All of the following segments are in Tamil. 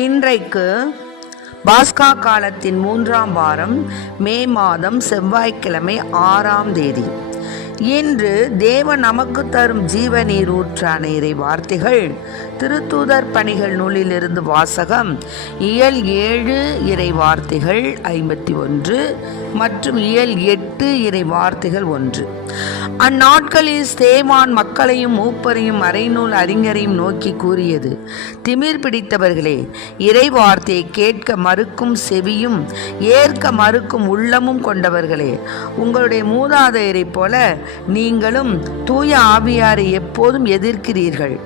இன்றைக்கு பாஸ்கா காலத்தின் 3ஆம் வாரம், மே மாதம், செவ்வாய்க்கிழமை, 6ஆம் தேதி. இன்று தேவன் நமக்கு தரும் ஜீவ நீர் ஊற்றான இறை வார்த்தைகள் திருத்தூதர் பணிகள் நூலிலிருந்து வாசகம். இயல் 7 இறை வார்த்தைகள் 51 மற்றும் இயல் 8 இறை வார்த்தைகள் 1. அந்நாட்களில் ஸ்தேவான் மக்களையும் மூப்பரையும் மறைநூல் அறிஞரையும் நோக்கி கூறியது: திமிர் பிடித்தவர்களே, இறை வார்த்தையை கேட்க மறுக்கும் செவியும் ஏற்க மறுக்கும் உள்ளமும் கொண்டவர்களே, உங்களுடைய மூதாதையரை போல நீங்களும் தூய ஆவியாரை எப்போதும் எதிர்க்கிறீர்கள்.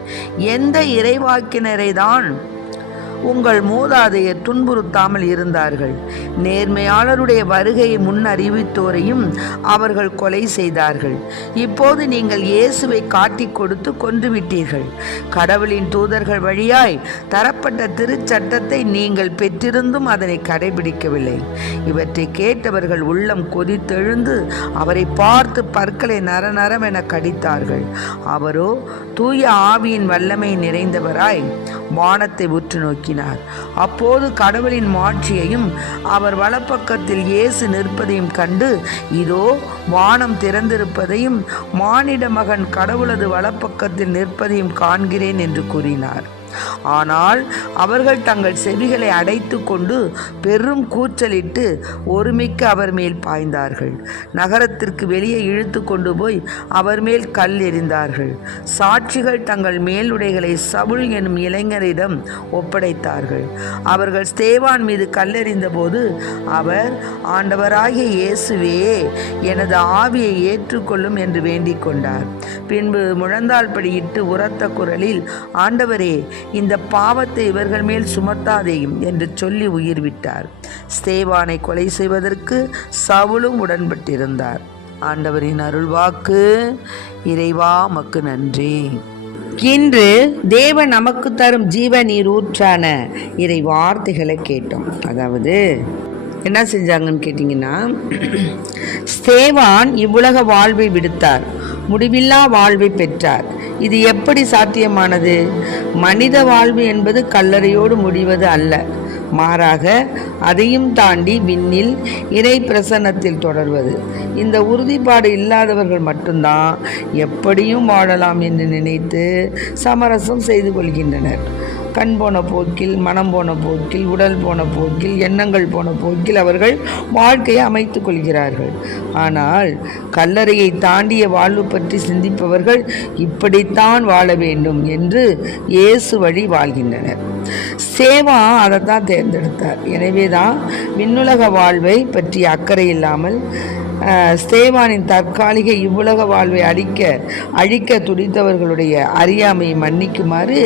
எந்த இறைவாக்கினரை தான் உங்கள் மூதாதையர் துன்புறுத்தாமல் இருந்தார்கள்? நேர்மையாளருடைய வருகையை முன் அறிவித்தோரையும் அவர்கள் கொலை செய்தார்கள். இப்போது நீங்கள் இயேசுவை காட்டிக் கொடுத்து கொன்றுவிட்டீர்கள். கடவுளின் தூதர்கள் வழியாய் தரப்பட்ட திருச்சட்டத்தை நீங்கள் பெற்றிருந்தும் அதனை கடைபிடிக்கவில்லை. இவற்றை கேட்டவர்கள் உள்ளம் கொதித்தெழுந்து அவரை பார்த்து பற்களை நரநரவென கடித்தார்கள். அவரோ தூய ஆவியின் வல்லமை நிறைந்தவராய் வானத்தை உற்று நோக்கினார். அப்போது கடவுளின் மாட்சியையும் அவர் வலப்பக்கத்தில் இயேசு நிற்பதையும் கண்டு, இதோ வானம் திறந்திருப்பதையும் மானிட மகன் கடவுளது வலப்பக்கத்தில் நிற்பதையும் காண்கிறேன் என்று கூறினார். ஆனால் அவர்கள் தங்கள் செவிகளை அடைத்து கொண்டு பெரும் கூச்சலிட்டு ஒருமிக்க அவர் மேல் பாய்ந்தார்கள். நகரத்திற்கு வெளியே இழுத்து கொண்டு போய் அவர் மேல் கல் எறிந்தார்கள். சாட்சிகள் தங்கள் மேலுடைகளை சவுல் எனும் இளைஞரிடம் ஒப்படைத்தார்கள். அவர்கள் ஸ்தேவான் மீது கல்லெறிந்த போது அவர், ஆண்டவராகிய இயேசுவே, எனது ஆவியை ஏற்றுக்கொள்ளும் என்று வேண்டிக் கொண்டார். பின்பு முழந்தாள் படியிட்டு உரத்த குரலில், ஆண்டவரே, இந்த பாவத்தை இவர்கள் மேல் சுமத்தாதேயும் என்று சொல்லி உயிர் விட்டார். ஸ்தேவானை கொலை செய்வதற்கு சவுலும் உடன்பட்டிருந்தார். ஆண்டவரின் அருள்வாக்கு. இறைவா மக்கு நன்றி. இன்று தேவன் நமக்கு தரும் ஜீவ நீர் ஊற்றான இறை வார்த்தைகளை கேட்டோம். அதாவது என்ன செஞ்சாங்கன்னு கேட்டிங்கன்னா, ஸ்தேவான் இவ்வுலக வாழ்வை விடுத்தார், முடிவில்லா வாழ்வை பெற்றார். இது எப்படி சாத்தியமானது? மனித வாழ்வு என்பது கல்லறையோடு முடிவது அல்ல, மாறாக அதையும் தாண்டி விண்ணில் இறை பிரசன்னத்தில் தொடர்வது. இந்த உறுதிப்பாடு இல்லாதவர்கள் மட்டும்தான் எப்படியும் வாழலாம் என்று நினைத்து சமரசம் செய்து கொள்கின்றனர். கண் போன போக்கில், மனம் போன போக்கில், உடல் போன போக்கில், எண்ணங்கள் போன போக்கில் அவர்கள் வாழ்க்கையை அமைத்து கொள்கிறார்கள். ஆனால் கல்லறையை தாண்டிய வாழ்வு பற்றி சிந்திப்பவர்கள் இப்படித்தான் வாழ வேண்டும் என்று இயேசு வழி வாழ்கின்றனர். சேவா அதைத்தான் தேர்ந்தெடுத்தார். எனவே தான் விண்ணுலக வாழ்வை பற்றி அக்கறை இல்லாமல் ஸ்தேவானின் தற்காலிக இவ்வுலக வாழ்வை அழிக்க துடித்தவர்களுடைய அறியாமையை மன்னிக்குமாறு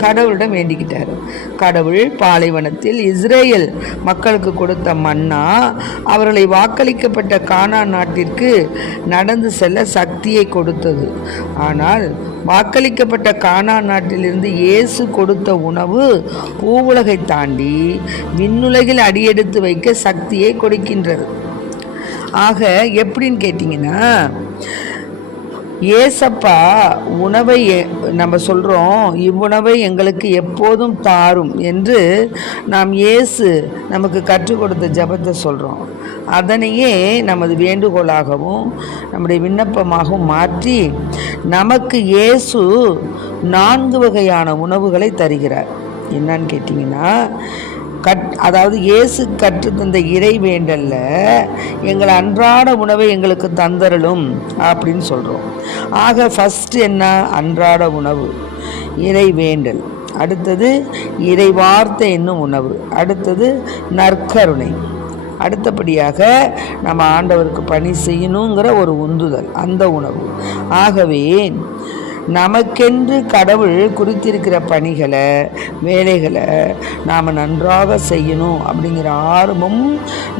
கடவுளிடம் வேண்டிக்கிட்டார். கடவுள் பாலைவனத்தில் இஸ்ரேல் மக்களுக்கு கொடுத்த மன்னா அவர்களை வாக்களிக்கப்பட்ட கானான் நாட்டிற்கு நடந்து செல்ல சக்தியை கொடுத்தது. ஆனால் வாக்களிக்கப்பட்ட கானான் நாட்டிலிருந்து இயேசு கொடுத்த உணவு பூவுலகை தாண்டி விண்ணுலகில் அடியெடுத்து வைக்க சக்தியை கொடுக்கின்றது. ஆக எப்படின்னு கேட்டிங்கன்னா, ஏசப்பா உணவை நம்ம சொல்கிறோம், இவ்வுணவை எங்களுக்கு எப்போதும் தாரும் என்று நாம் இயேசு நமக்கு கற்றுக் கொடுத்த ஜெபத்தை சொல்கிறோம். அதனையே நமது வேண்டுகோளாகவும் நம்முடைய விண்ணப்பமாகவும் மாற்றி நமக்கு இயேசு 4 வகையான உணவுகளை தருகிறார். என்னன்னு கேட்டிங்கன்னா, அதாவது இயேசு கற்றுத்தந்த இறை வேண்டல்ல, எங்கள் அன்றாட உணவை எங்களுக்கு தந்தரலும் அப்படின்னு சொல்கிறோம். ஆக ஃபஸ்ட்டு என்ன? அன்றாட உணவு, இறை வேண்டல். அடுத்தது இறை வார்த்தை என்னும் உணவு. அடுத்தது நற்கருணை. அடுத்தபடியாக நம்ம ஆண்டவருக்கு பணி செய்யணுங்கிற ஒரு உந்துதல், அந்த உணவு. ஆகவே நமக்கென்று கடவுள் குறித்திருக்கிற பணிகளை, வேலைகளை நாம் நன்றாக செய்யணும் அப்படிங்கிற ஆர்வம்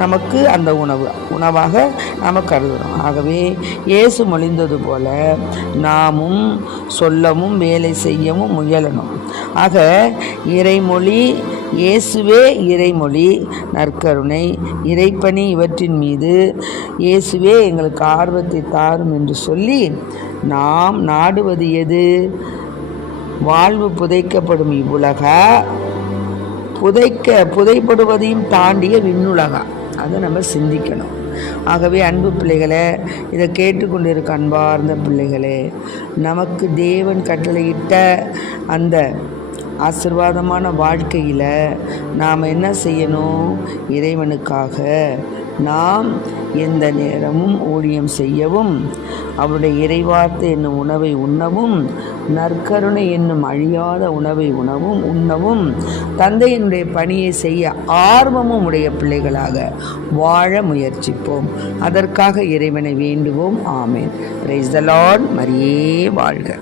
நமக்கு அந்த உணவாக நாம் கருதுகிறோம். ஆகவே இயேசு மொழிந்தது போல நாமும் சொல்லவும் வேலை செய்யவும் முயலணும். ஆக இறைமொழி, இயேசுவே இறைமொழி, நற்கருணை, இறைப்பணி இவற்றின் மீது இயேசுவே எங்களுக்கு ஆர்வத்தை தாரும் என்று சொல்லி நாம் நாடுவது எது? வாழ்வு புதைக்கப்படும் இவ்வுலக புதைப்படுவதையும் தாண்டிய விண்ணுலகம். அதை நம்ம சிந்திக்கணும். ஆகவே அன்பு பிள்ளைகளே, இதை கேட்டுக்கொண்டிருக்க அன்பார்ந்த பிள்ளைகளே, நமக்கு தேவன் கட்டளையிட்ட அந்த ஆசீர்வாதமான வாழ்க்கையில் நாம் என்ன செய்யணும்? இறைவனுக்காக நாம் எந்த நேரமும் ஊழியம் செய்யவும், அவருடைய இறைவார்த்தை என்னும் உணவை உண்ணவும், நற்கருணை என்னும் அழியாத உணவை உண்ணவும், தந்தையினுடைய பணியை செய்ய ஆர்வமும் உடைய பிள்ளைகளாக வாழ முயற்சிப்போம். அதற்காக இறைவனை வேண்டுவோம். ஆமென். Praise the Lord. மரியே வாழ்க.